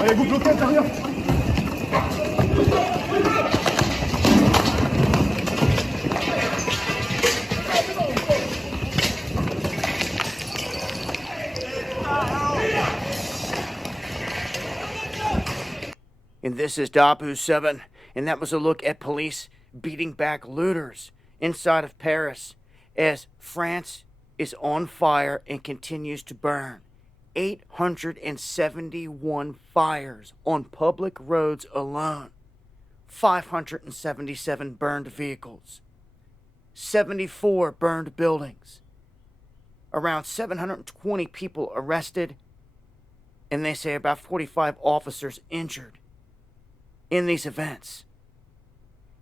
Allez, vous bloquez à l'intérieur. And this is Dabu 7, and that was a look at police beating back looters inside of Paris as France is on fire and continues to burn. 871 fires on public roads alone. 577 burned vehicles. 74 burned buildings. Around 720 people arrested, and they say about 45 officers injured in these events.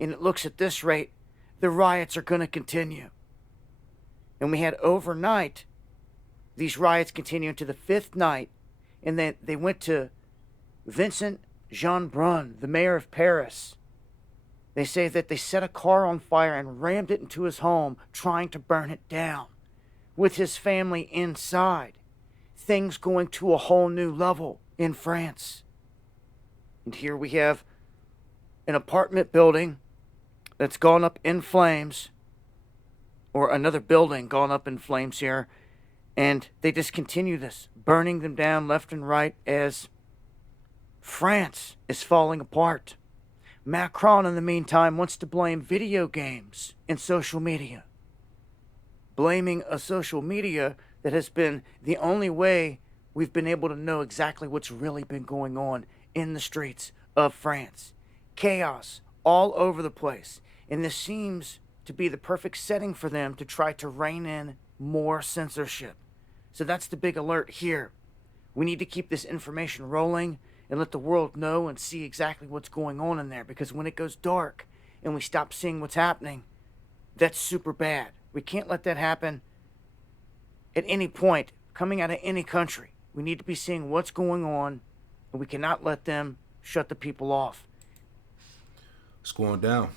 And it looks at this rate, the riots are going to continue. And we had overnight, these riots continue into the 5th night, and then they went to Vincent Jeanbrun, the mayor of Paris. They say that they set a car on fire and rammed it into his home, trying to burn it down, with his family inside. Things going to a whole new level in France. And here we have an apartment building that's gone up in flames, or another building gone up in flames here, and they just continue this, burning them down left and right as France is falling apart. Macron, in the meantime, wants to blame video games and social media. Blaming a social media that has been the only way we've been able to know exactly what's really been going on in the streets of France. Chaos all over the place. And this seems to be the perfect setting for them to try to rein in more censorship. So that's the big alert here. We need to keep this information rolling and let the world know and see exactly what's going on in there. Because when it goes dark and we stop seeing what's happening, that's super bad. We can't let that happen at any point, coming out of any country. We need to be seeing what's going on, and we cannot let them shut the people off. It's going down.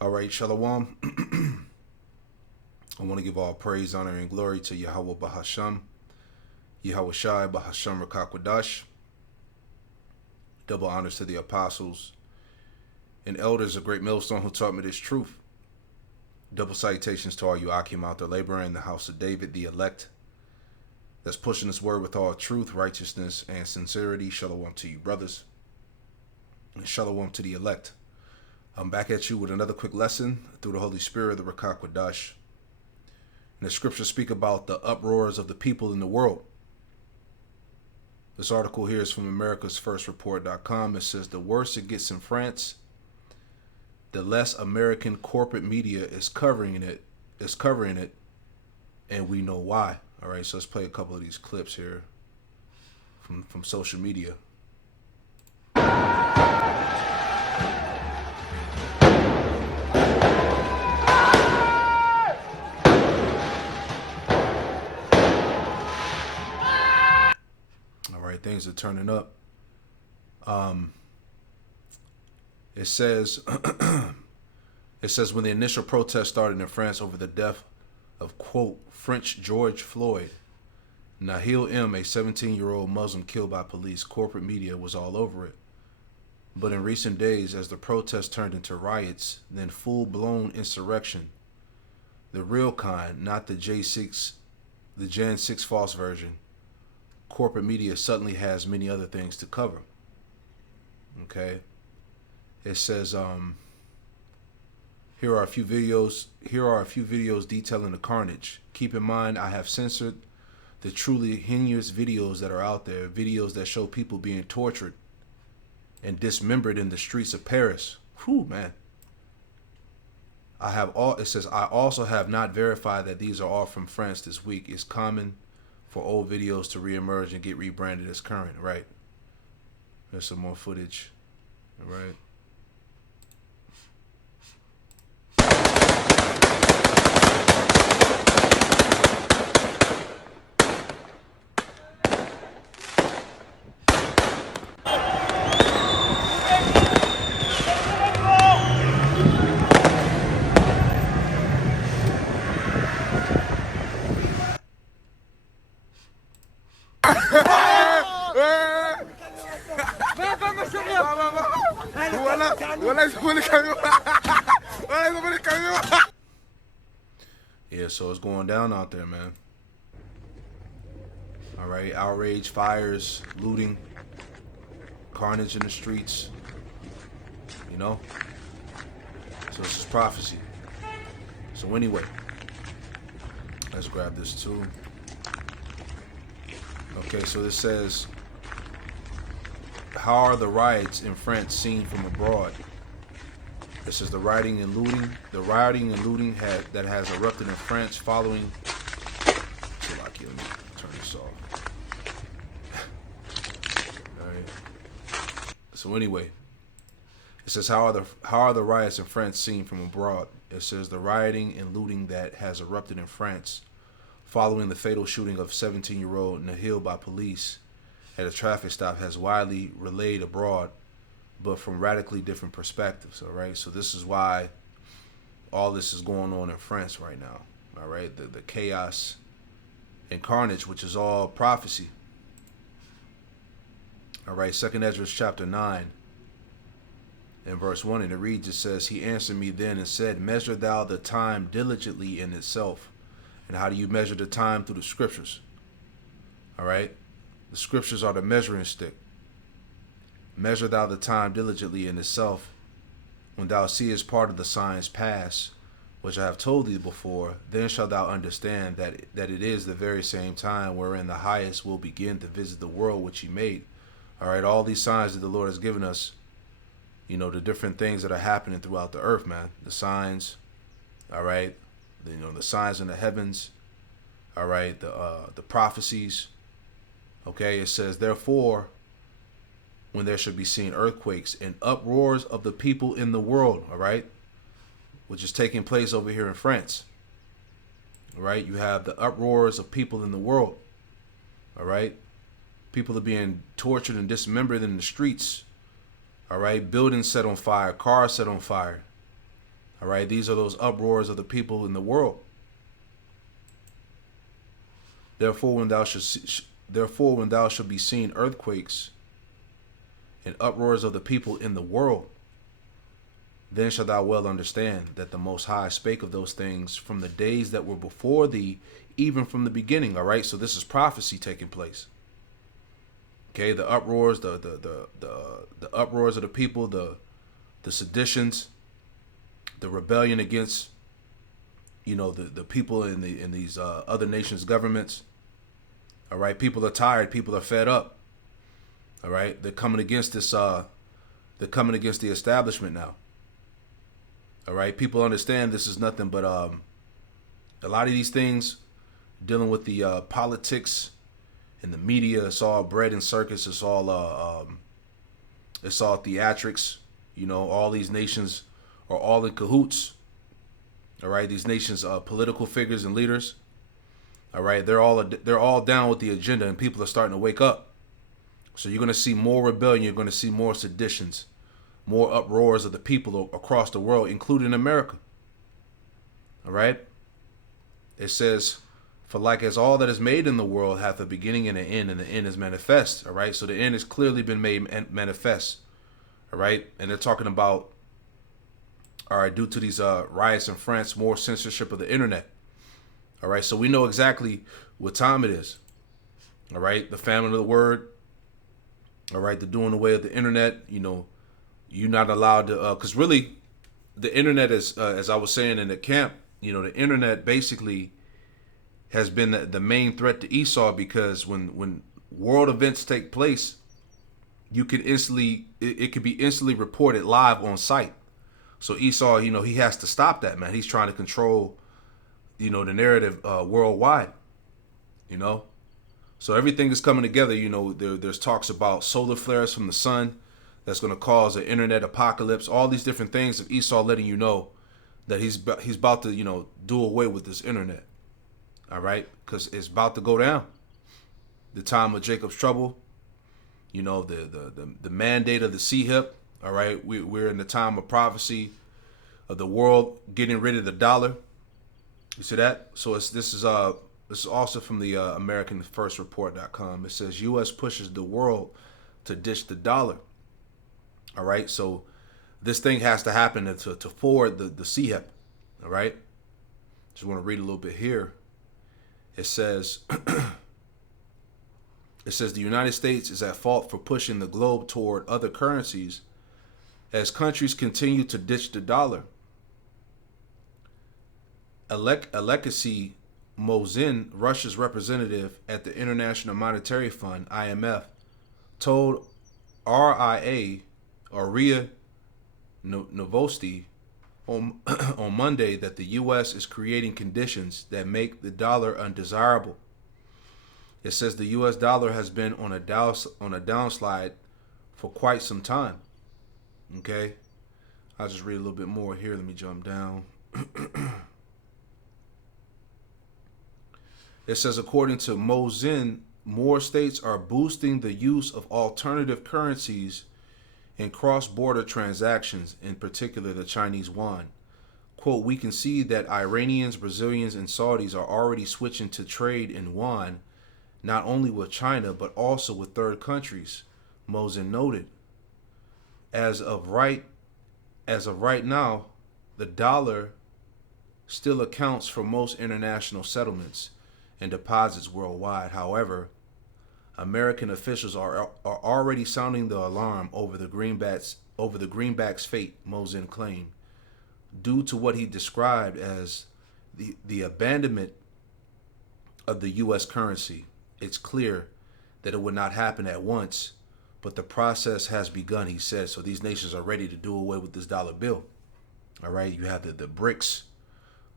All right, Shalom. I want to give all praise, honor, and glory to Yahweh Bahasham, Yahweh Shai Bahasham Rakakwadash. Double honors to the apostles and elders of Great Millstone who taught me this truth. Double salutations to all you Akim out there laboring in the house of David, the elect, that's pushing this word with all truth, righteousness, and sincerity. Shalom to you, brothers. And shalom to the elect. I'm back at you with another quick lesson through the Holy Spirit of the Rakak Wadash. And the scriptures speak about the uproars of the people in the world. This article here is from americasfirstreport.com. It says the worse it gets in France, the less American corporate media is covering it, and we know why. All right, so let's play a couple of these clips here from social media. Things are turning up. It says when the initial protest started in France over the death of, quote, French George Floyd, Nahil M., a 17-year-old Muslim killed by police, corporate media was all over it. But in recent days, as the protest turned into riots, then full-blown insurrection, the real kind, not the Jan 6 false version, corporate media suddenly has many other things to cover. Okay, it says here are a few videos detailing the carnage. Keep in mind, I have censored the truly heinous videos that are out there, videos that show people being tortured and dismembered in the streets of Paris. Whew, man. It says I also have not verified that these are all from France this week. It's common for old videos to reemerge and get rebranded as current, right? There's some more footage, all right? Yeah, so it's going down out there, man. All right, outrage, fires, looting, carnage in the streets. You know? So this is prophecy. So anyway, let's grab this too. Okay, so this says, how are the riots in France seen from abroad? It says the rioting and looting that has erupted in France following. So let me turn this off. All right. So anyway, it says how are the riots in France seen from abroad? It says the rioting and looting that has erupted in France following the fatal shooting of 17-year-old Nahil by police at a traffic stop has widely relayed abroad, but from radically different perspectives. All right, so this is why all this is going on in France right now. All right, the chaos and carnage, which is all prophecy. All right, 2 Ezra chapter 9 and verse 1, and it reads, it says, he answered me then and said, measure thou the time diligently in itself. And how do you measure the time? Through the scriptures. All right, the scriptures are the measuring stick. Measure thou the time diligently in itself. When thou seest part of the signs pass, which I have told thee before, then shalt thou understand that it is the very same time wherein the highest will begin to visit the world which he made. All right, all these signs that the Lord has given us, you know, the different things that are happening throughout the earth, man. The signs, all right, the signs in the heavens, all right, the prophecies. Okay, it says, therefore, when there should be seen earthquakes and uproars of the people in the world, all right, which is taking place over here in France. All right, you have the uproars of people in the world. All right, people are being tortured and dismembered in the streets. All right, buildings set on fire, cars set on fire. All right, these are those uproars of the people in the world. Therefore, when thou shalt be seen earthquakes and uproars of the people in the world, then shalt thou well understand that the Most High spake of those things from the days that were before thee, even from the beginning. All right, so this is prophecy taking place. Okay, the uproars, the uproars of the people, the seditions, the rebellion against, you know, the people in these other nations' governments. All right, people are tired, people are fed up. All right, they're coming against this. They're coming against the establishment now. All right, people understand this is nothing but a lot of these things dealing with the politics and the media. It's all bread and circus. It's all theatrics. You know, all these nations are all in cahoots. All right, these nations, political figures and leaders. All right, they're all down with the agenda, and people are starting to wake up. So you're going to see more rebellion. You're going to see more seditions, more uproars of the people across the world, including America. All right. It says, for like as all that is made in the world hath a beginning and an end, and the end is manifest. All right. So the end has clearly been made manifest. All right. And they're talking about, all right, due to these riots in France, more censorship of the internet. All right. So we know exactly what time it is. All right. The famine of the word. All right. The doing away of the internet. You know, you're not allowed to, because really the internet is, as I was saying in the camp, you know, the internet basically has been the main threat to Esau, because when world events take place, you can instantly, it could be instantly reported live on site. So Esau, you know, he has to stop that, man. He's trying to control, you know, the narrative worldwide, you know. So everything is coming together. You know, there's talks about solar flares from the sun that's going to cause an internet apocalypse. All these different things of Esau letting you know that he's about to, you know, do away with this internet. All right, because it's about to go down. The time of Jacob's trouble. You know, the mandate of the sea hip. All right, we're in the time of prophecy of the world getting rid of the dollar. You see that? So this is This is also from the AmericanFirstReport.com. It says U.S. pushes the world to ditch the dollar. All right, so this thing has to happen to forward the CHIP. All right, just want to read a little bit here. It says, the United States is at fault for pushing the globe toward other currencies as countries continue to ditch the dollar. Alexei Mozin, Russia's representative at the International Monetary Fund, IMF, told RIA Novosti on Monday that the U.S. is creating conditions that make the dollar undesirable. It says the U.S. dollar has been on a downslide for quite some time. Okay, I'll just read a little bit more here. Let me jump down. It says, according to Mozin, more states are boosting the use of alternative currencies in cross-border transactions, in particular the Chinese yuan. Quote, we can see that Iranians, Brazilians, and Saudis are already switching to trade in yuan, not only with China, but also with third countries, Mozin noted. As of right now, the dollar still accounts for most international settlements and deposits worldwide. However, American officials are already sounding the alarm over the greenbacks' fate, Mozin claimed, due to what he described as the abandonment of the U.S. currency. It's clear that it would not happen at once, but the process has begun, he said. So these nations are ready to do away with this dollar bill. All right, you have the BRICS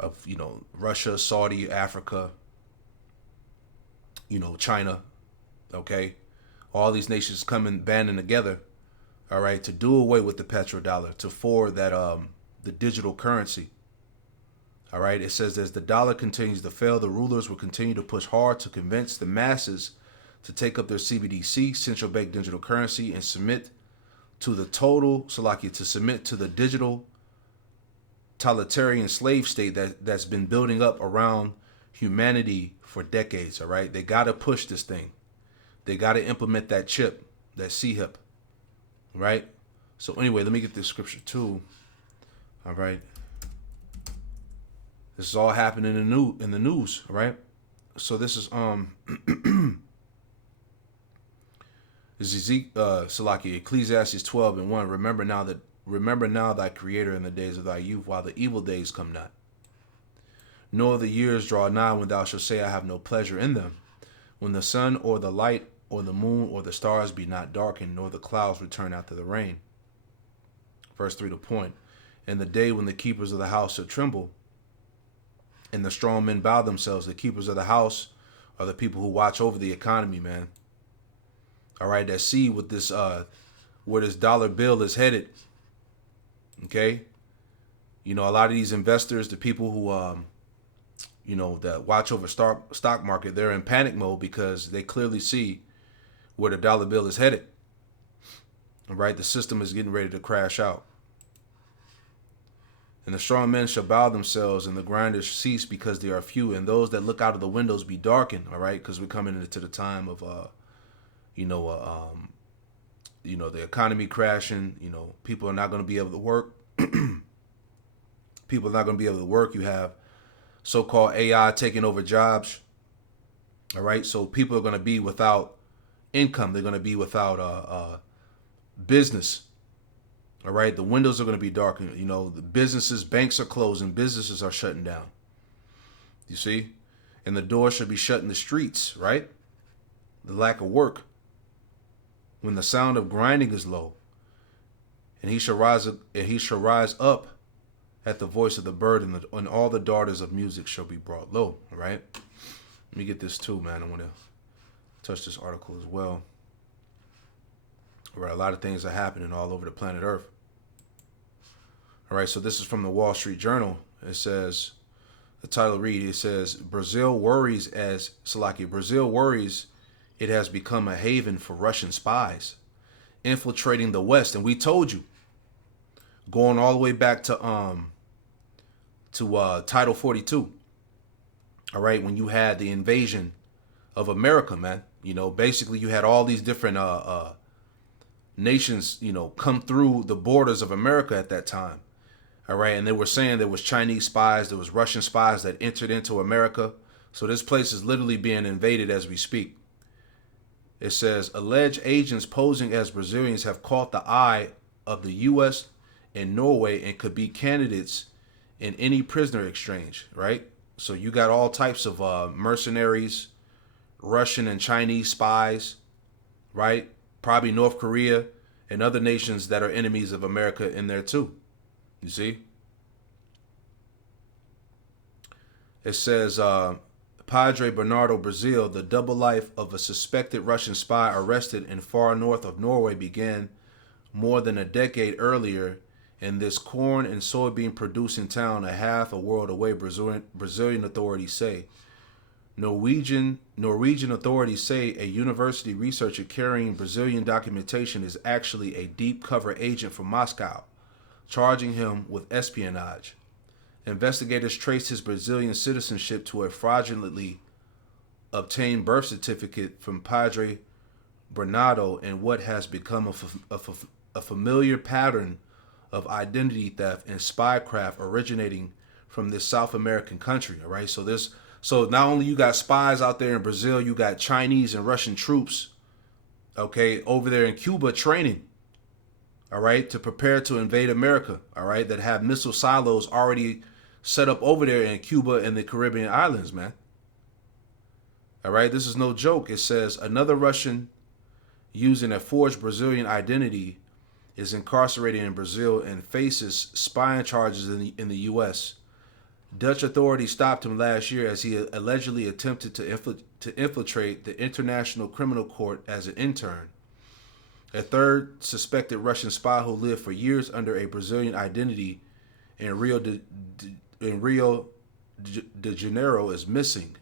of, Russia, Saudi, Africa, China, okay? All these nations banding together, all right, to do away with the petrodollar, to forward that the digital currency. All right, it says as the dollar continues to fail, the rulers will continue to push hard to convince the masses to take up their CBDC, central bank digital currency, and submit to the digital totalitarian slave state that's been building up around humanity for decades. All right, they got to push this thing. They got to implement that chip, that CHIP. Right. So anyway, let me get this scripture too. All right. This is all happening in the news. All right. So this is Ecclesiastes 12:1. Remember now thy Creator in the days of thy youth, while the evil days come not. Nor the years draw nigh when thou shalt say, I have no pleasure in them. When the sun or the light or the moon or the stars be not darkened, nor the clouds return after the rain. Verse 3 to point. And the day when the keepers of the house shall tremble, and the strong men bow themselves. The keepers of the house are the people who watch over the economy, man. All right, that see what this where this dollar bill is headed. Okay, a lot of these investors, the people who that watch over stock market, they're in panic mode because they clearly see where the dollar bill is headed. All right, the system is getting ready to crash out. And the strong men shall bow themselves, and the grinders cease because they are few, and those that look out of the windows be darkened. All right, because we're coming into the time of the economy crashing. People are not going to be able to work. People are not going to be able to work. You have so-called AI taking over jobs. All right, so people are going to be without income. They're going to be without business. All right, the windows are going to be darkened. The businesses, banks are closing, businesses are shutting down. You see? And the doors should be shut in the streets, right? The lack of work. When the sound of grinding is low, and he shall rise up at the voice of the bird, and all the daughters of music shall be brought low. All right? Let me get this too, man. I want to touch this article as well. All right, a lot of things are happening all over the planet Earth. All right, so this is from the Wall Street Journal. It says, the title Brazil worries it has become a haven for Russian spies infiltrating the West. And we told you, going all the way back to Title 42. All right, when you had the invasion of America, man. You know, basically you had all these different nations, you know, come through the borders of America at that time. All right, and they were saying there was Chinese spies, there was Russian spies that entered into America. So this place is literally being invaded as we speak. It says alleged agents posing as Brazilians have caught the eye of the U.S. and Norway and could be candidates in any prisoner exchange, right? So you got all types of mercenaries, Russian and Chinese spies, right? Probably North Korea and other nations that are enemies of America in there too. You see? It says Padre Bernardo Brazil, the double life of a suspected Russian spy arrested in far north of Norway began more than a decade earlier in this corn and soybean producing town a half a world away, Brazilian authorities say. Norwegian authorities say a university researcher carrying Brazilian documentation is actually a deep cover agent from Moscow, charging him with espionage. Investigators traced his Brazilian citizenship to a fraudulently obtained birth certificate from Padre Bernardo in what has become a familiar pattern of identity theft and spycraft originating from this South American country. All right, so not only you got spies out there in Brazil, you got Chinese and Russian troops, okay, over there in Cuba training, all right, to prepare to invade America, all right, that have missile silos already set up over there in Cuba and the Caribbean islands, man. All right, this is no joke. It says another Russian using a forged Brazilian identity is incarcerated in Brazil and faces spying charges in the U.S. Dutch authorities stopped him last year as he allegedly attempted to infiltrate the International Criminal Court as an intern. A third suspected Russian spy who lived for years under a Brazilian identity in Rio de Janeiro is missing.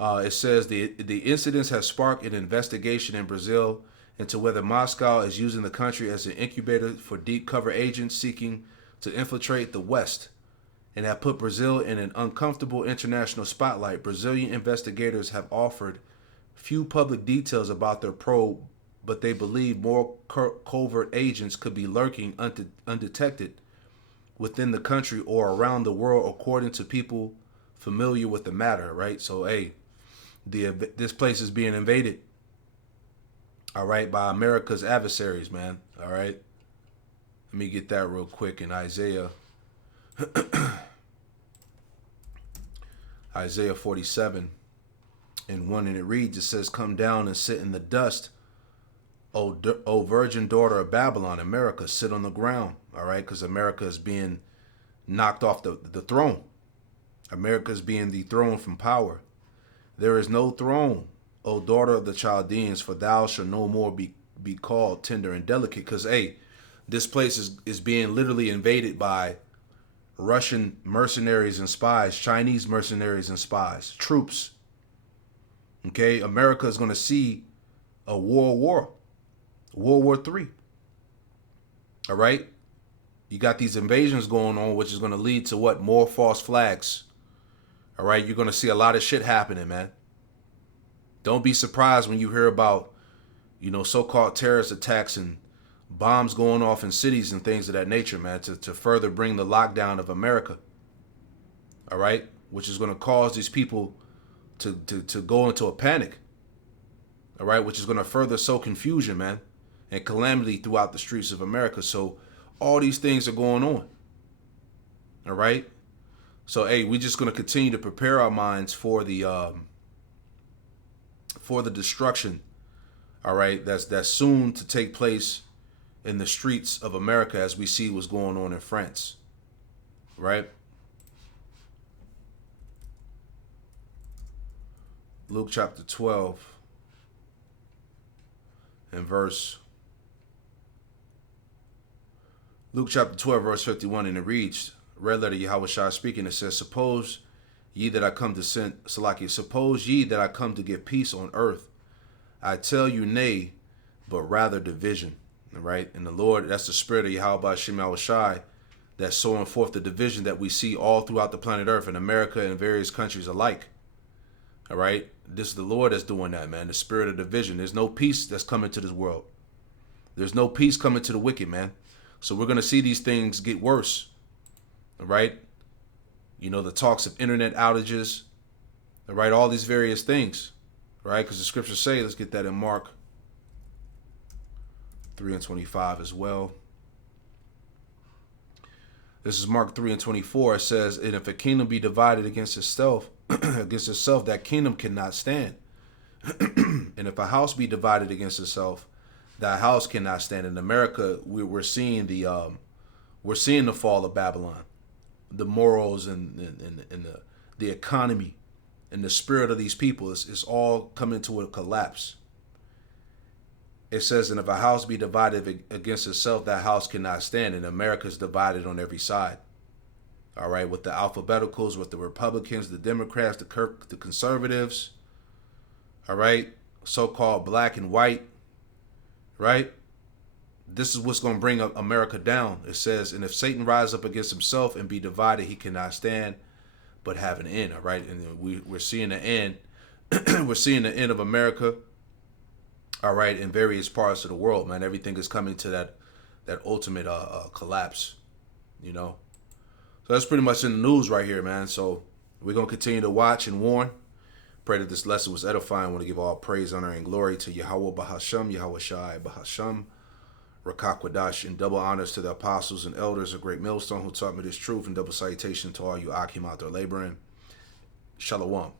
It says the incidents have sparked an investigation in Brazil into whether Moscow is using the country as an incubator for deep cover agents seeking to infiltrate the West, and have put Brazil in an uncomfortable international spotlight. Brazilian investigators have offered few public details about their probe, but they believe more covert agents could be lurking undetected within the country or around the world, according to people familiar with the matter, right? So, hey, this place is being invaded, all right, by America's adversaries, man, all right? Let me get that real quick in Isaiah. Isaiah 47 and 1, and it reads, it says, come down and sit in the dust, O virgin daughter of Babylon. America, sit on the ground, all right, because America is being knocked off the throne. America is being dethroned from power. There is no throne, O daughter of the Chaldeans, for thou shalt no more be called tender and delicate. Because, hey, this place is being literally invaded by Russian mercenaries and spies, Chinese mercenaries and spies, troops. Okay, America is going to see a World War III. All right, you got these invasions going on, which is going to lead to what? More false flags. All right, you're going to see a lot of shit happening, man. Don't be surprised when you hear about, you know, so-called terrorist attacks and bombs going off in cities and things of that nature, man, to further bring the lockdown of America. All right, which is going to cause these people to go into a panic. All right, which is going to further sow confusion, man, and calamity throughout the streets of America. So all these things are going on. All right. So, hey, we're just going to continue to prepare our minds for the destruction, all right, that's soon to take place in the streets of America, as we see what's going on in France, right? Luke chapter 12 and verse 51, and it reads, red letter Yahushua speaking, it says, suppose ye that I come to give peace on earth. I tell you nay, but rather division. All right. And the Lord, that's the spirit of Yahweh Shem Yahushai, that's sowing forth the division that we see all throughout the planet Earth, in America and various countries alike. All right? This is the Lord that's doing that, man. The spirit of division. There's no peace that's coming to this world. There's no peace coming to the wicked, man. So we're going to see these things get worse. All right? You know, the talks of internet outages. All right? All these various things. All right? Because the scriptures say, let's get that in Mark 3:25 as well. This is Mark 3:24. It says, and if a kingdom be divided against itself, that kingdom cannot stand. And if a house be divided against itself, that house cannot stand. In America, we're seeing the fall of Babylon, the morals and the economy and the spirit of these people is all coming to a collapse. It says, and if a house be divided against itself, that house cannot stand. And America is divided on every side. All right, with the alphabeticals, with the Republicans, the Democrats, the conservatives. All right, so-called black and white. Right? This is what's going to bring America down. It says, and if Satan rise up against himself and be divided, he cannot stand, but have an end. All right, and we're seeing the end. We're seeing the end of America. All right, in various parts of the world, man. Everything is coming to that ultimate collapse, you know. So that's pretty much in the news right here, man. So we're going to continue to watch and warn. Pray that this lesson was edifying. I want to give all praise, honor, and glory to Yahweh Bahasham, Yahweh Shai Bahasham, Rakakwadash, and double honors to the apostles and elders of Great Millstone who taught me this truth, and double salutation to all you Akim out there laboring. Shalom.